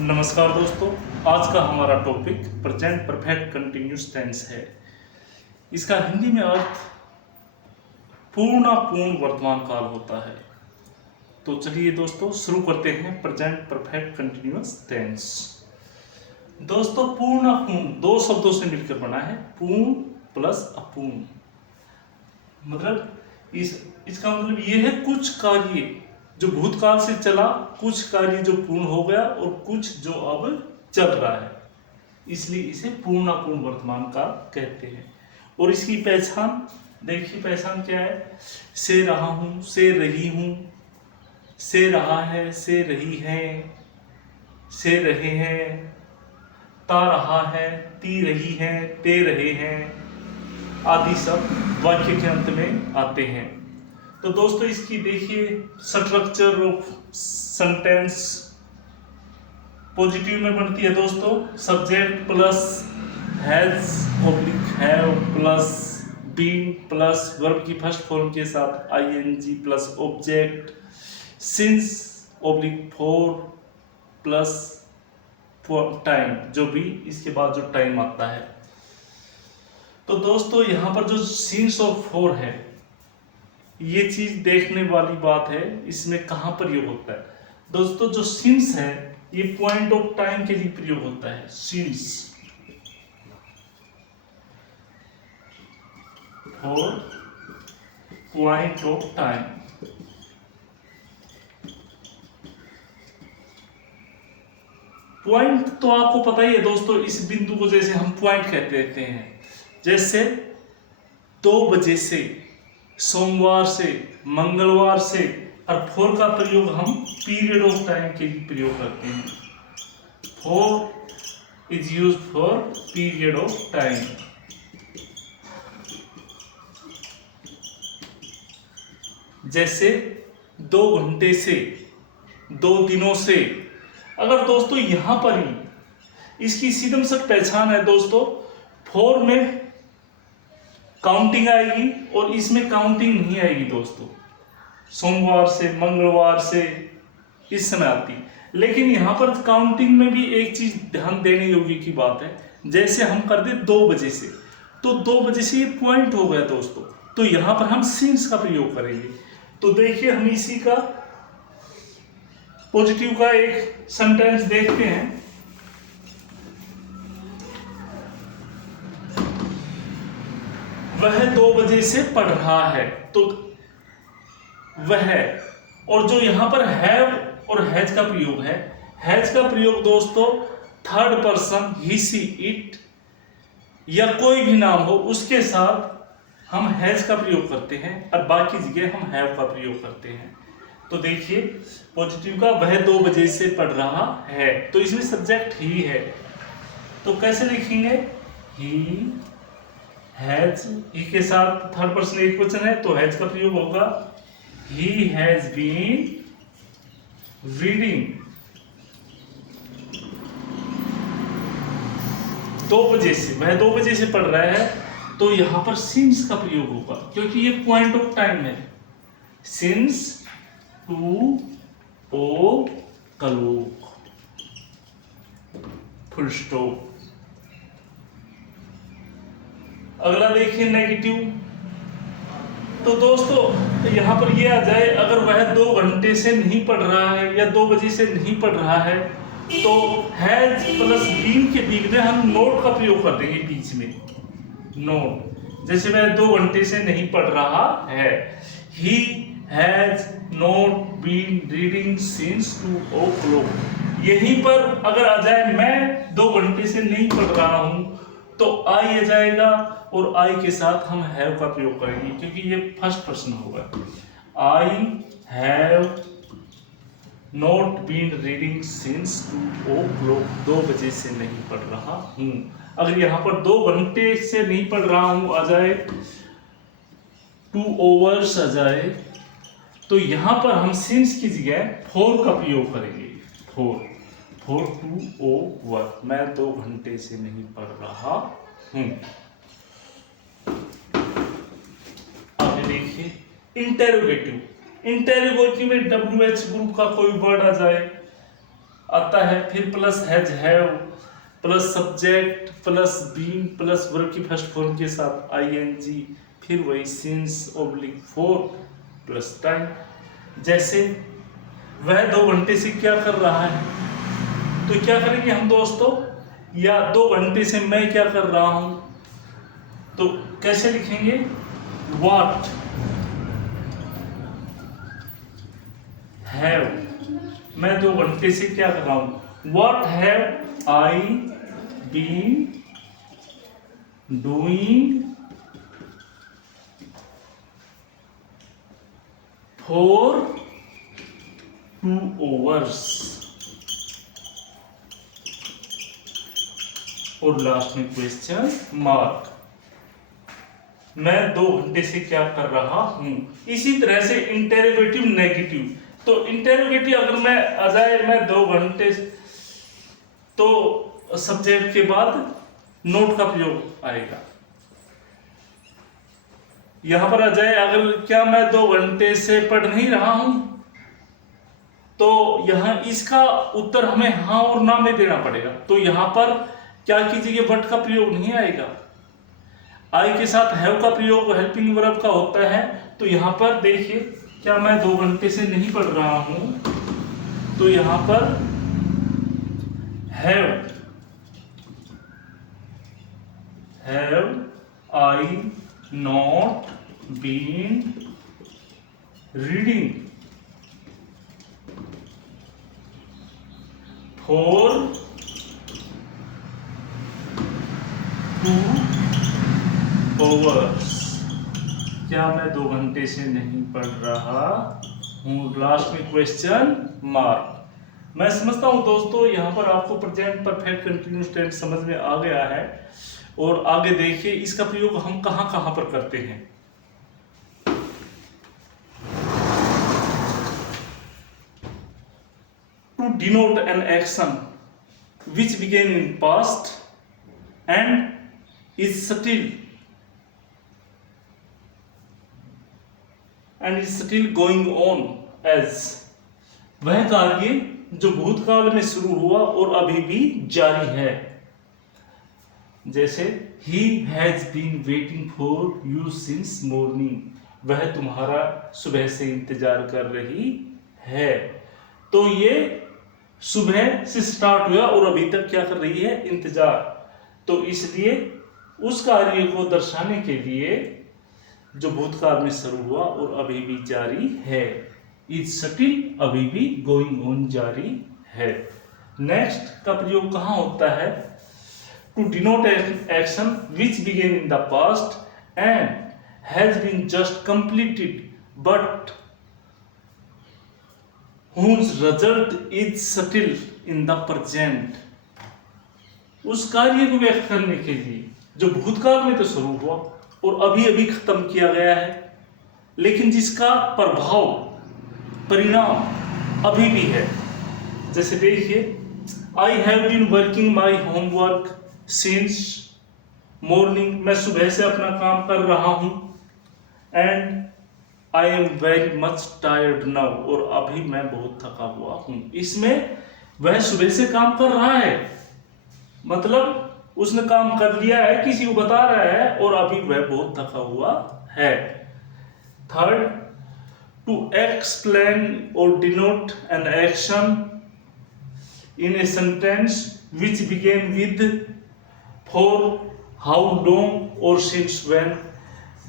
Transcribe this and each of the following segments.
नमस्कार दोस्तों, आज का हमारा topic present perfect continuous tense है। इसका हिंदी में अर्थ पूर्ण वर्तमान काल होता है। तो चलिए दोस्तों शुरू करते हैं प्रेजेंट परफेक्ट कंटिन्यूअस टेंस। दोस्तों पूर्ण दो शब्दों से मिलकर बना है, पूर्ण प्लस अपूर्ण। मतलब इसका मतलब ये है कुछ कार्य जो भूतकाल से चला, कुछ कार्य जो पूर्ण हो गया और कुछ जो अब चल रहा है, इसलिए इसे पूर्ण वर्तमान काल कहते हैं। और इसकी पहचान देखिए, पहचान क्या है? से रहा हूं, से रही हूं, से रहा है, से रही है, से रहे हैं, ता रहा है, ती रही है, ते रहे हैं आदि सब वाक्य के अंत में आते हैं। तो दोस्तों इसकी देखिए स्ट्रक्चर ऑफ सेंटेंस पॉजिटिव में बनती है दोस्तों। Subject plus has oblique have plus been plus verb की फर्स्ट फॉर्म के साथ ING plus object, since oblique for plus time, जो भी इसके बाद जो टाइम आता है। तो दोस्तों यहाँ पर जो सिंस और फॉर है, ये चीज देखने वाली बात है, इसमें कहां प्रयोग होता है दोस्तों? जो सिंस है ये पॉइंट ऑफ टाइम के लिए प्रयोग होता है। Since for point of time. Point तो आपको पता ही है दोस्तों, इस बिंदु को जैसे हम पॉइंट कहते रहते हैं। जैसे 2 बजे से, सोमवार से, मंगलवार से, और फॉर का प्रयोग हम पीरियड ऑफ टाइम के लिए प्रयोग करते हैं। For is use for period of time. जैसे 2 घंटे से, 2 दिनों से। अगर दोस्तों यहां पर ही इसकी सीधम से पहचान है दोस्तों, फॉर में काउंटिंग आएगी और इसमें काउंटिंग नहीं आएगी दोस्तों। सोमवार से, मंगलवार से इस समय आती, लेकिन यहां पर काउंटिंग में भी एक चीज ध्यान देने योग्य की बात है। जैसे हम कर दे 2 बजे से, तो 2 बजे से ये पॉइंट हो गया दोस्तों, तो यहां पर हम सिंस का प्रयोग करेंगे। तो देखिए हम इसी का पॉजिटिव का एक सेंटेंस देखते हैं। वह 2 बजे से पढ़ रहा है, तो वह, और जो यहां पर हैव और हैज का प्रयोग है, हैज का प्रयोग दोस्तों third person he see it या कोई भी नाम हो उसके साथ हम हैज का प्रयोग करते हैं, और बाकी जगह हम हैव का प्रयोग करते हैं। तो देखिए पॉजिटिव का वह 2 बजे से पढ़ रहा है, तो इसमें सब्जेक्ट ही है, तो कैसे लिखेंगे? ही हैज, ही के साथ थर्ड पर्सन एक वचन है तो हैज का प्रयोग होगा। ही हैज बीन रीडिंग 2 बजे से, वह 2 बजे से पढ़ रहा है, तो यहां पर सिंस का प्रयोग होगा क्योंकि ये पॉइंट ऑफ टाइम है। Since two o'clock, full stop. अगला देखिए नेगेटिव। तो दोस्तों यहां पर ये आ जाए, अगर वह 2 घंटे से नहीं पढ़ रहा है या 2 बजे से नहीं पढ़ रहा है, तो हैज प्लस बीन के बीच में हम नोट का प्रयोग कर देंगे, बीच में नोट। जैसे वह 2 घंटे से नहीं पढ़ रहा है, he has not been reading since 2 o'clock। यहीं पर अगर आ जाए मैं 2 घंटे से नहीं पढ़ रहा हूं, तो आई आ जाएगा और आई के साथ हम हैव का प्रयोग करेंगे क्योंकि ये फर्स्ट पर्सन होगा। I have not been reading since 2 o'clock, 2 बजे से नहीं पढ़ रहा हूं। अगर यहां पर 2 घंटे से नहीं पढ़ रहा हूं आ जाए, 2 hours आ जाए, तो यहां पर हम सिंस की जगह फॉर का प्रयोग करेंगे। फॉर 2 o'clock, मैं 2 घंटे से नहीं पढ़ रहा हूं। आगे देखिए इंटेरोगेटिव। इंटेरोगेटिव में WH ग्रुप का कोई वर्ड आ जाए, आता है, फिर plus has have plus subject plus being plus verb की फर्स्ट फॉर्म के साथ आईएनजी, फिर वही since oblique for plus time. जैसे वह 2 घंटे से क्या कर रहा है, तो क्या करेंगे हम दोस्तों, या 2 घंटे से मैं क्या कर रहा हूं, तो कैसे लिखेंगे, व्हाट हैव, मैं 2 घंटे से क्या कर रहा हूं, what have I been doing for 2 hours। और लास्ट में क्वेश्चन मार्क, मैं 2 घंटे से क्या कर रहा हूं। इसी तरह से इंटेरोगेटिव नेगेटिव, तो इंटेरोगेटिव अगर मैं आ जाए मैं 2 घंटे, तो सब्जेक्ट के बाद नोट का प्रयोग आएगा। यहां पर आ जाए अगर क्या मैं 2 घंटे से पढ़ नहीं रहा हूं, तो यहां इसका उत्तर हमें हाँ और ना में देना पड़ेगा। तो यहां पर क्या कीजिए, बट का प्रयोग नहीं आएगा, आई के साथ हैव का प्रयोग हेल्पिंग वर्ब का होता है। तो यहां पर देखिए, क्या मैं 2 घंटे से नहीं पढ़ रहा हूं, तो यहां पर have I not been reading for 2 hours। क्या मैं 2 घंटे से नहीं पढ़ रहा हूं, लास्ट में क्वेश्चन मार्क। मैं समझता हूं दोस्तों यहां पर आपको प्रेजेंट परफेक्ट कंटिन्यूअस टेंस समझ में आ गया है। और आगे देखिए इसका प्रयोग हम कहां कहां पर करते हैं। To denote an action which began in past and is still going on as, वह कार्य जो भूतकाल में शुरू हुआ और अभी भी जारी है। जैसे he has been waiting for you since morning, वह तुम्हारा सुबह से इंतजार कर रही है। तो ये सुबह से स्टार्ट हुआ और अभी तक क्या कर रही है, इंतजार। तो इसलिए उस कार्य को दर्शाने के लिए जो भूतकाल में शुरू हुआ और अभी भी जारी है, इज स्टिल अभी भी गोइंग ऑन जारी है। नेक्स्ट का प्रयोग कहां होता है, to denote action which began in the past and has been just completed but whose result is still in the present। उस कार्य को व्यक्त करने के लिए जो भूतकाल में तो शुरू हुआ और अभी अभी खत्म किया गया है, लेकिन जिसका प्रभाव परिणाम अभी भी है। जैसे देखिए, I have been working my homework since morning, मैं सुबह से अपना काम कर रहा हूं। And I am very much tired now, और अभी मैं बहुत थका हुआ हूं। इसमें वह सुबह से काम कर रहा है, मतलब उसने काम कर लिया है, किसी को बता रहा है, और अभी वह बहुत थका हुआ है। थर्ड, टू एक्सप्लेन और denote an action in a sentence which begin with for how long और सिंस व्हेन।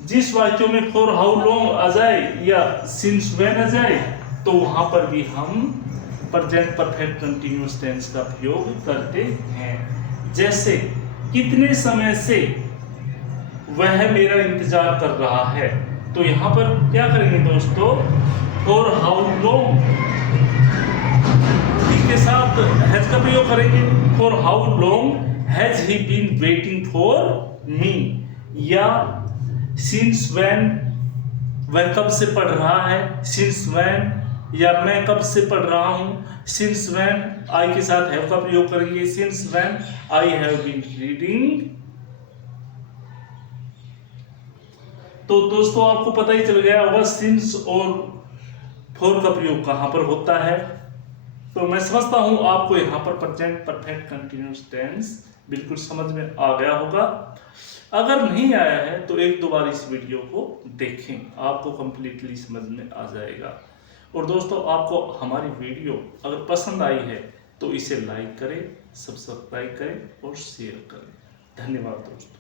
जिस वाक्यों में फॉर हाउ लॉन्ग आ जाए या सिंस व्हेन आ जाए, तो वहां पर भी हम प्रेजेंट परफेक्ट कंटीन्यूअस टेंस का प्रयोग करते हैं। जैसे कितने समय से वह मेरा इंतजार कर रहा है, तो यहां पर क्या करेंगे दोस्तों, फॉर हाउ लॉन्ग के साथ हैज का प्रयोग करेंगे। For how long has he been waiting for me, या सिंस व्हेन वह कब से पढ़ रहा है, सिंस व्हेन, या मैं कब से पढ़ रहा हूं, सिंस व्हेन आई के साथ हैव का प्रयोग करेंगे, since when I have been reading. तो दोस्तों आपको पता ही चल गया होगा सिंस और फॉर का प्रयोग कहां पर होता है। तो मैं समझता हूँ आपको यहाँ पर प्रेजेंट परफेक्ट कंटिन्यूअस टेंस बिल्कुल समझ में आ गया होगा। अगर नहीं आया है तो एक दो बार इस वीडियो को देखें, आपको कंप्लीटली समझ में आ जाएगा। और दोस्तों, आपको हमारी वीडियो अगर पसंद आई है तो इसे लाइक करें, सब्सक्राइब करें और शेयर करें। धन्यवाद दोस्तों।